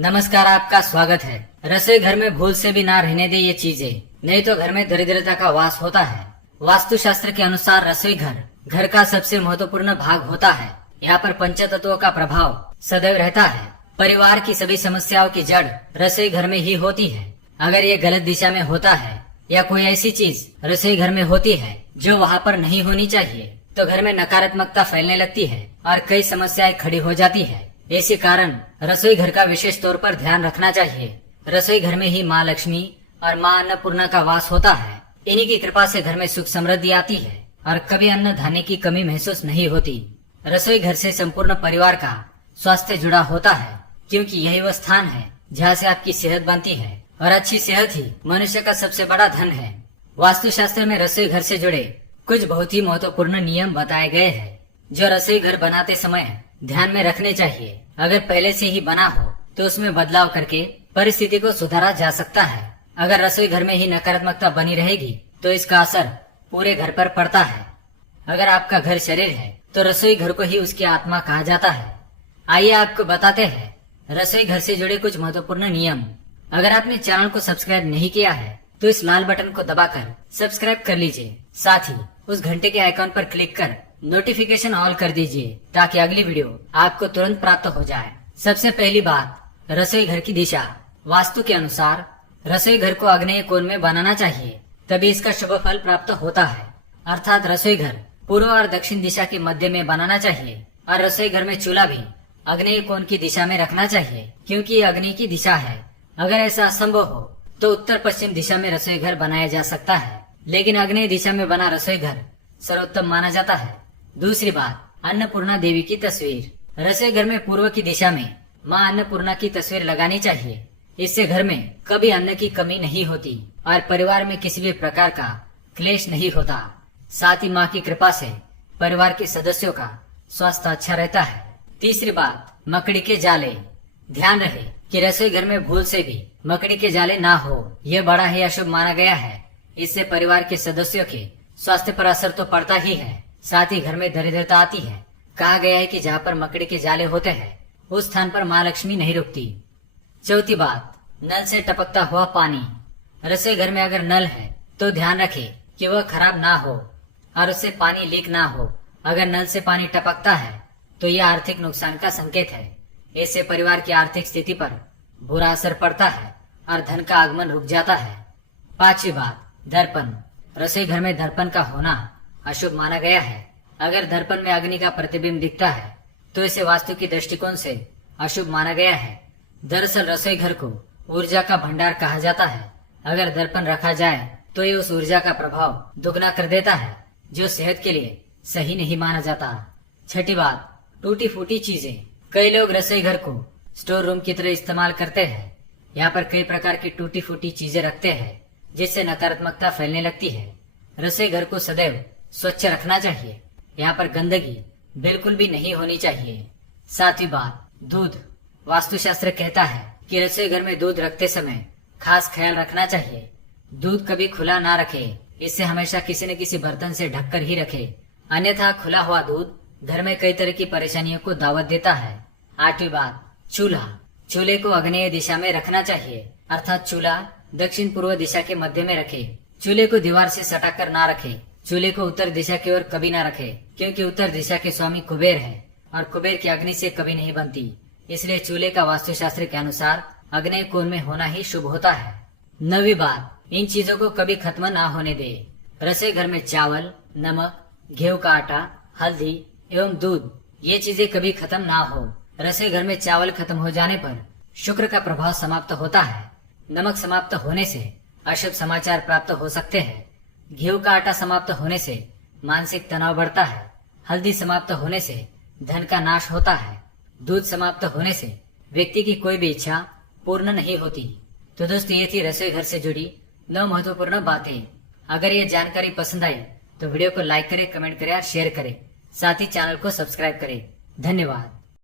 नमस्कार, आपका स्वागत है। रसोई घर में भूल से भी ना रहने दे ये चीजें, नहीं तो घर में दरिद्रता का वास होता है। वास्तुशास्त्र के अनुसार रसोई घर का सबसे महत्वपूर्ण भाग होता है। यहाँ पर पंचतत्वों का प्रभाव सदैव रहता है। परिवार की सभी समस्याओं की जड़ रसोई घर में ही होती है। अगर ये गलत दिशा में होता है या कोई ऐसी चीज रसोई घर में होती है जो वहाँ पर नहीं होनी चाहिए, तो घर में नकारात्मकता फैलने लगती है और कई समस्याएं खड़ी हो जाती है। इसी कारण रसोई घर का विशेष तौर पर ध्यान रखना चाहिए। रसोई घर में ही माँ लक्ष्मी और माँ अन्नपूर्णा का वास होता है। इन्हीं की कृपा से घर में सुख समृद्धि आती है और कभी अन्न धान्य की कमी महसूस नहीं होती। रसोई घर से संपूर्ण परिवार का स्वास्थ्य जुड़ा होता है, क्योंकि यही वो स्थान है जहाँ से आपकी सेहत बनती है और अच्छी सेहत ही मनुष्य का सबसे बड़ा धन है। वास्तुशास्त्र में रसोई घर से जुड़े कुछ बहुत ही महत्वपूर्ण नियम बताए गए हैं जो रसोई घर बनाते समय ध्यान में रखने चाहिए। अगर पहले से ही बना हो तो उसमें बदलाव करके परिस्थिति को सुधारा जा सकता है। अगर रसोई घर में ही नकारात्मकता बनी रहेगी तो इसका असर पूरे घर पर पड़ता है। अगर आपका घर शरीर है तो रसोई घर को ही उसकी आत्मा कहा जाता है। आइए आपको बताते हैं रसोई घर से जुड़े कुछ महत्वपूर्ण नियम। अगर आपने चैनल को सब्सक्राइब नहीं किया है तो इस लाल बटन को दबाकर सब्सक्राइब कर लीजिए। साथ ही उस घंटे के आइकॉन पर क्लिक कर नोटिफिकेशन ऑल कर दीजिए ताकि अगली वीडियो आपको तुरंत प्राप्त हो जाए। सबसे पहली बात, रसोई घर की दिशा। वास्तु के अनुसार रसोई घर को आग्नेय कोण में बनाना चाहिए, तभी इसका शुभ फल प्राप्त होता है। अर्थात रसोई घर पूर्व और दक्षिण दिशा के मध्य में बनाना चाहिए और रसोई घर में चूल्हा भी आग्नेय कोण की दिशा में रखना चाहिए, क्योंकि ये अग्नि की दिशा है। अगर ऐसा असंभव हो तो उत्तर पश्चिम दिशा में रसोई घर बनाया जा सकता है, लेकिन आग्नेय दिशा में बना रसोई घर सर्वोत्तम माना जाता है। दूसरी बात, अन्नपूर्णा देवी की तस्वीर। रसोई घर में पूर्व की दिशा में माँ अन्नपूर्णा की तस्वीर लगानी चाहिए। इससे घर में कभी अन्न की कमी नहीं होती और परिवार में किसी भी प्रकार का क्लेश नहीं होता। साथ ही माँ की कृपा से परिवार के सदस्यों का स्वास्थ्य अच्छा रहता है। तीसरी बात, मकड़ी के जाले। ध्यान रहे कि रसोई घर में भूल से भी मकड़ी के जाले ना हो, यह बड़ा ही अशुभ माना गया है। इससे परिवार के सदस्यों के स्वास्थ्य पर असर तो पड़ता ही है, साथ ही घर में दरिद्रता आती है। कहा गया है कि जहाँ पर मकड़ी के जाले होते हैं उस स्थान पर माँ लक्ष्मी नहीं रुकती। चौथी बात, नल से टपकता हुआ पानी। रसोई घर में अगर नल है तो ध्यान रखे कि वह खराब ना हो और उससे पानी लीक ना हो। अगर नल से पानी टपकता है तो यह आर्थिक नुकसान का संकेत है। इससे परिवार की आर्थिक स्थिति पर बुरा असर पड़ता है और धन का आगमन रुक जाता है। पांचवी बात, दर्पण। रसोई घर में दर्पण का होना अशुभ माना गया है। अगर दर्पण में अग्नि का प्रतिबिंब दिखता है तो इसे वास्तु की दृष्टिकोण से अशुभ माना गया है। दरअसल रसोई घर को ऊर्जा का भंडार कहा जाता है। अगर दर्पण रखा जाए तो ये उस ऊर्जा का प्रभाव दुगना कर देता है, जो सेहत के लिए सही नहीं माना जाता। छठी बात, टूटी फूटी चीजें। कई लोग रसोई घर को स्टोर रूम की तरह इस्तेमाल करते हैं। यहाँ पर कई प्रकार की टूटी फूटी चीजें रखते हैं जिससे नकारात्मकता फैलने लगती है। रसोई घर को सदैव स्वच्छ रखना चाहिए। यहाँ पर गंदगी बिल्कुल भी नहीं होनी चाहिए। सातवीं बात, दूध। वास्तुशास्त्र कहता है कि रसोई घर में दूध रखते समय खास ख्याल रखना चाहिए। दूध कभी खुला ना रखे, इसे हमेशा किसी न किसी बर्तन से ढककर ही रखे, अन्यथा खुला हुआ दूध घर में कई तरह की परेशानियों को दावत देता है। आठवीं बात, चूल्हा। चूल्हे को आग्नेय दिशा में रखना चाहिए, अर्थात चूल्हा दक्षिण पूर्व दिशा के मध्य में रखे। चूल्हे को दीवार से सटाकर ना रखे। चूल्हे को उत्तर दिशा की ओर कभी ना रखे, क्योंकि उत्तर दिशा के स्वामी कुबेर है और कुबेर की अग्नि से कभी नहीं बनती। इसलिए चूल्हे का वास्तुशास्त्र के अनुसार आग्नेय कोण में होना ही शुभ होता है। नवीं बात, इन चीजों को कभी खत्म ना होने दे। रसोई घर में चावल, नमक, गेहूं का आटा, हल्दी एवं दूध, ये चीजें कभी खत्म ना हो। रसोई घर में चावल खत्म हो जाने पर शुक्र का प्रभाव समाप्त होता है। नमक समाप्त होने से अशुभ समाचार प्राप्त हो सकते हैं। गेहूं का आटा समाप्त होने से मानसिक तनाव बढ़ता है। हल्दी समाप्त होने से धन का नाश होता है। दूध समाप्त होने से व्यक्ति की कोई भी इच्छा पूर्ण नहीं होती। तो दोस्तों, ये थी रसोई घर से जुड़ी 9 महत्वपूर्ण बातें। अगर ये जानकारी पसंद आई तो वीडियो को लाइक करें, कमेंट करें और शेयर करें। साथ ही चैनल को सब्सक्राइब करें। धन्यवाद।